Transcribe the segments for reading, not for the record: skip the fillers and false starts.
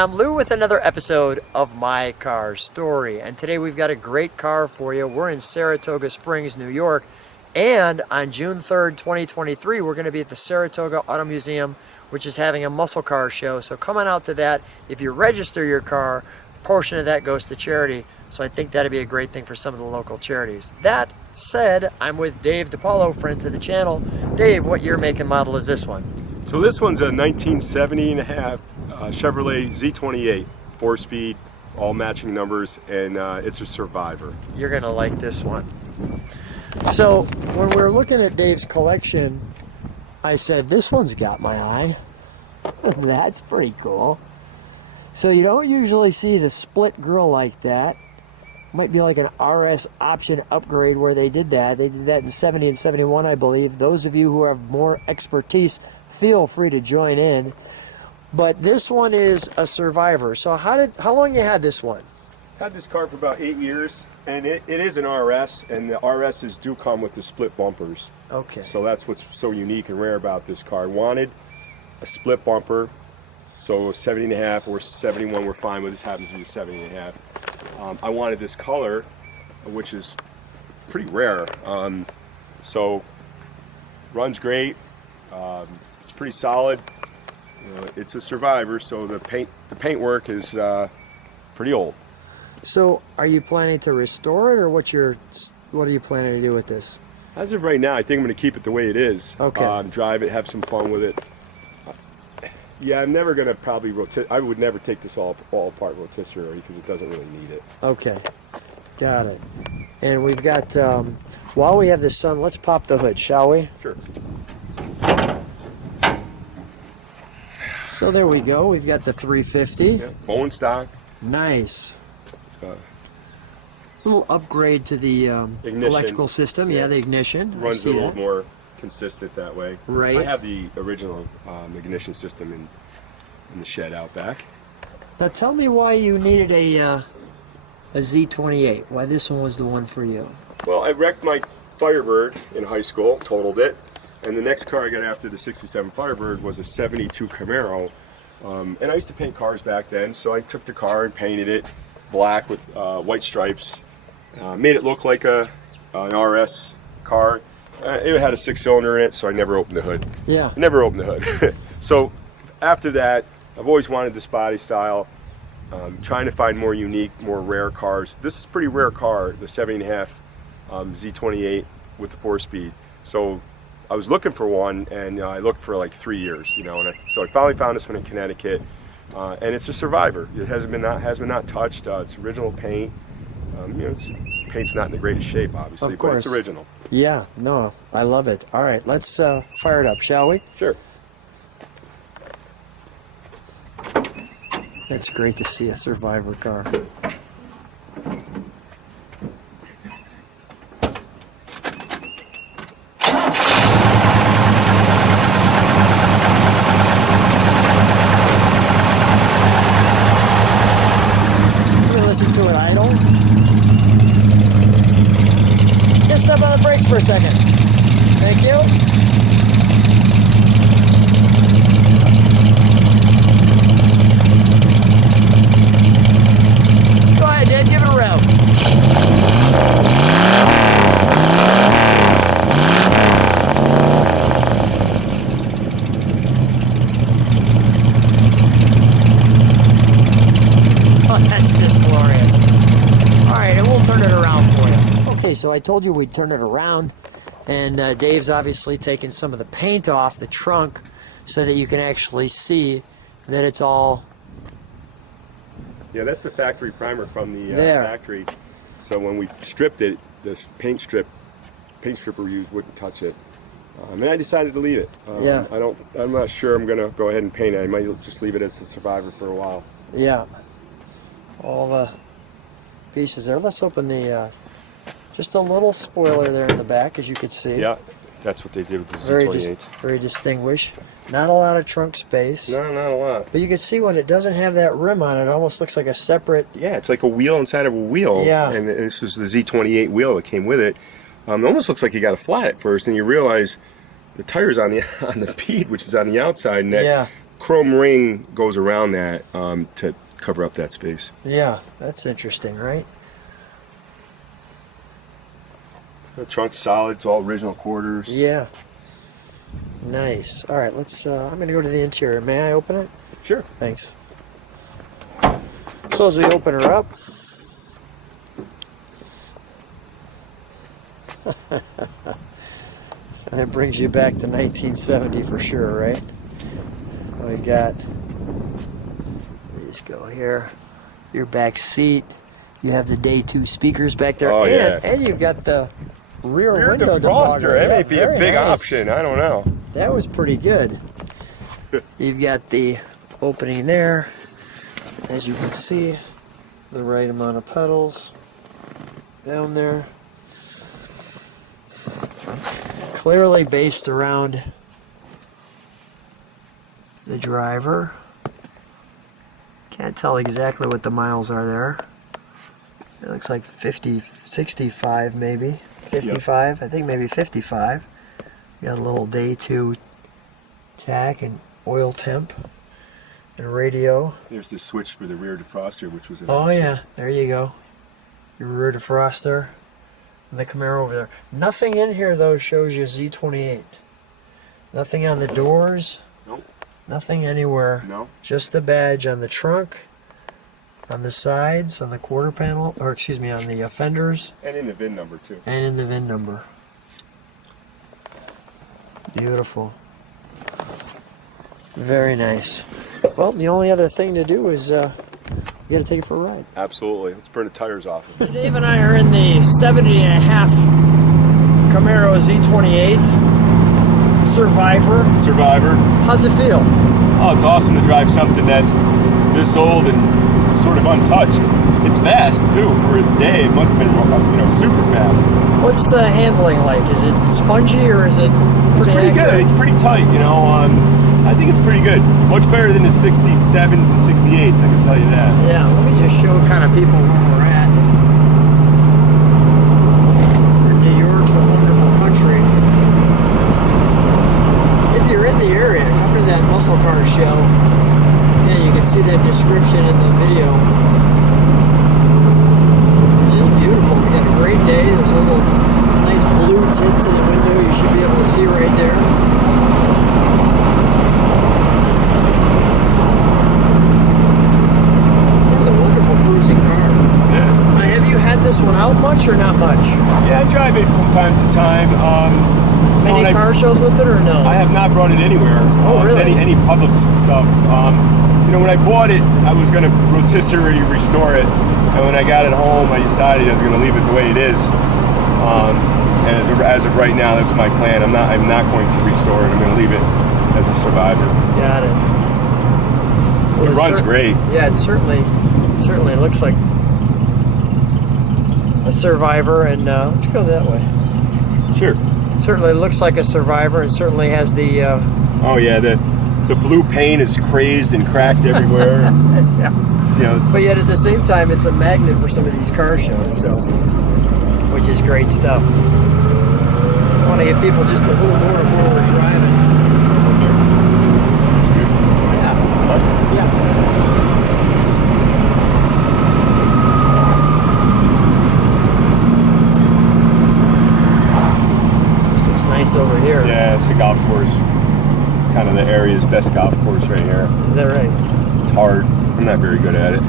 I'm Lou with another episode of My Car Story, and today we've got a great car for you. We're in Saratoga Springs, New York, and on June 3rd, 2023, we're going to be at the Saratoga Automotive Museum, which is having a muscle car show. So come on out to that. If you register your car, a portion of that goes to charity, so I think that'd be a great thing for some of the local charities. That said, I'm with Dave DePaulo, friend to the channel. Dave, what year, make, and model is this one? So this one's a 1970 and a half Chevrolet Z28, 4-speed, all matching numbers, and it's a survivor. You're gonna like this one. So when we were looking at Dave's collection, I said, this one's got my eye. That's pretty cool. So you don't usually see the split grille like that. Might be like an RS option upgrade where they did that. They did that in 70 and 71, I believe. Those of you who have more expertise, feel free to join in. But this one is a survivor. So how long you had this one? Had this car for about 8 years, and it is an RS, and the RSs do come with the split bumpers. Okay. So that's what's so unique and rare about this car. I wanted a split bumper, so 70 and a half or 71 we're fine with. This happens to be 70 and a half. I wanted this color, which is pretty rare. So runs great. It's pretty solid. It's a survivor, so the paint work is pretty old. So are you planning to restore it, or what are you planning to do with this? As of right now, I think I'm going to keep it the way it is. Okay. Drive it, have some fun with it. Yeah, I'm never going to probably I would never take this all apart rotisserie because it doesn't really need it. Okay, got it. And we've got, while we have the sun, let's pop the hood, shall we? Sure. So there we go. We've got the 350. Yeah, bone stock. Nice. Little upgrade to the electrical system. Yeah, the ignition. Runs a little more consistent that way. Right. I have the original ignition system in the shed out back. Now tell me why you needed a Z28. Why this one was the one for you? Well, I wrecked my Firebird in high school, totaled it. And the next car I got after the 67 Firebird was a 72 Camaro. And I used to paint cars back then, so I took the car and painted it black with white stripes. Made it look like an RS car. It had a 6-cylinder in it, so I never opened the hood. Yeah. Never opened the hood. So after that, I've always wanted this body style. Trying to find more unique, more rare cars. This is a pretty rare car, the 70.5 Z28 with the 4-speed. So I was looking for one, and I looked for like 3 years, so I finally found this one in Connecticut, and it's a survivor. It has been not touched. It's original paint. Paint's not in the greatest shape, obviously, but it's original. Yeah, no, I love it. All right, let's fire it up, shall we? Sure. It's great to see a survivor car. Listen to it idle. Just step on the brakes for a second. Thank you. Go ahead, Dad, give it a rev. So I told you we'd turn it around, and Dave's obviously taken some of the paint off the trunk so that you can actually see that it's all... Yeah, that's the factory primer from the factory. So when we stripped it, this paint stripper we used wouldn't touch it. And I decided to leave it. Yeah. I'm not sure I'm going to go ahead and paint it. I might just leave it as a survivor for a while. Yeah. All the pieces there. Let's open the... just a little spoiler there in the back, as you could see. Yeah, that's what they did with the Z28. Very distinguished. Not a lot of trunk space. No, not a lot. But you can see when it doesn't have that rim on it, it almost looks like a separate... Yeah, it's like a wheel inside of a wheel. Yeah. And this was the Z28 wheel that came with it. It almost looks like you got a flat at first, and you realize the tire's on the bead, which is on the outside, and that chrome ring goes around that to cover up that space. Yeah, that's interesting, right? The trunk's solid. It's all original quarters. Yeah. Nice. All right, let's. I'm going to go to the interior. May I open it? Sure. Thanks. So as we open her up, and it brings you back to 1970 for sure, right? We got. Let's go here. Your back seat. You have the day 2 speakers back there, Oh, yeah. and you've got the rear window defroster. That may be a Very big nice. option. I don't know. That was pretty good. You've got the opening there. As you can see, the right amount of pedals down there. Clearly based around the driver. Can't tell exactly what the miles are there. It looks like 50, 65 maybe. 55, yep. I think maybe 55. Got a little day 2 tack and oil temp and radio. There's the switch for the rear defroster, which was. Oh yeah, there you go. Your rear defroster and the Camaro over there. Nothing in here though shows you Z28. Nothing on the doors. Nope. Nothing anywhere. No. Just the badge on the trunk, on the sides, on the quarter panel, or excuse me, on the fenders. And in the VIN number too. And in the VIN number. Beautiful. Very nice. Well, the only other thing to do is you got to take it for a ride. Absolutely. Let's burn the tires off. Dave and I are in the 70.5 Camaro Z28 Survivor. How's it feel? Oh, it's awesome to drive something that's this old and sort of untouched. It's fast too for its day. It must have been, super fast. What's the handling like? Is it spongy or is it pretty good? It's pretty tight, I think it's pretty good. Much better than the 67s and 68s, I can tell you that. Yeah, let me just show kind of people where we're at. New York's a wonderful country. If you're in the area, come to that muscle car show. And you can see that description in the video. It's just beautiful. We got a great day. There's a little nice blue tint to the window. You should be able to see right there. This one out much or not much? Yeah, I drive it from time to time. Any car shows with it or no? I have not brought it anywhere. Oh, really? Any public stuff. When I bought it, I was going to rotisserie restore it, and when I got it home, I decided I was going to leave it the way it is. And as of right now, that's my plan. I'm not going to restore it. I'm going to leave it as a Survivor. Got it. Well, it runs great. Yeah, it certainly looks like a Survivor, and let's go that way. Sure. Certainly looks like a Survivor, and certainly has the. Oh yeah, the blue paint is crazed and cracked everywhere. Yeah. But yet at the same time, it's a magnet for some of these car shows, so which is great stuff. I want to get people just a little more of where we're driving. Yeah. Huh? Yeah. Nice over here. Yeah, it's a golf course. It's kind of the area's best golf course right here. Is that right? It's hard. I'm not very good at it.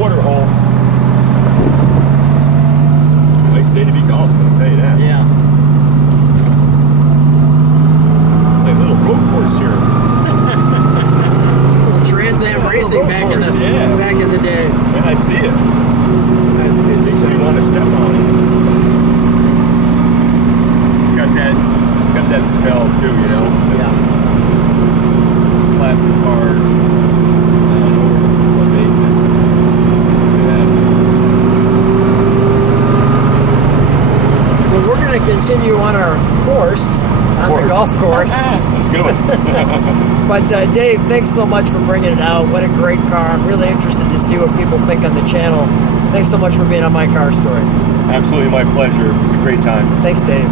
Water hole. Nice day to be golfing, I'll tell you that. Yeah. Like a little road course here. Little Trans Am racing back in the day. And I see it. That's good Makes stuff. me want to step on it. It's got that smell too, Yeah. Classic car. I don't know what makes it. Yeah. Well, we're going to continue on our course, the golf course. That's a good one. But Dave, thanks so much for bringing it out. What a great car. I'm really interested to see what people think on the channel. Thanks so much for being on My Car Story. Absolutely my pleasure. It was a great time. Thanks, Dave.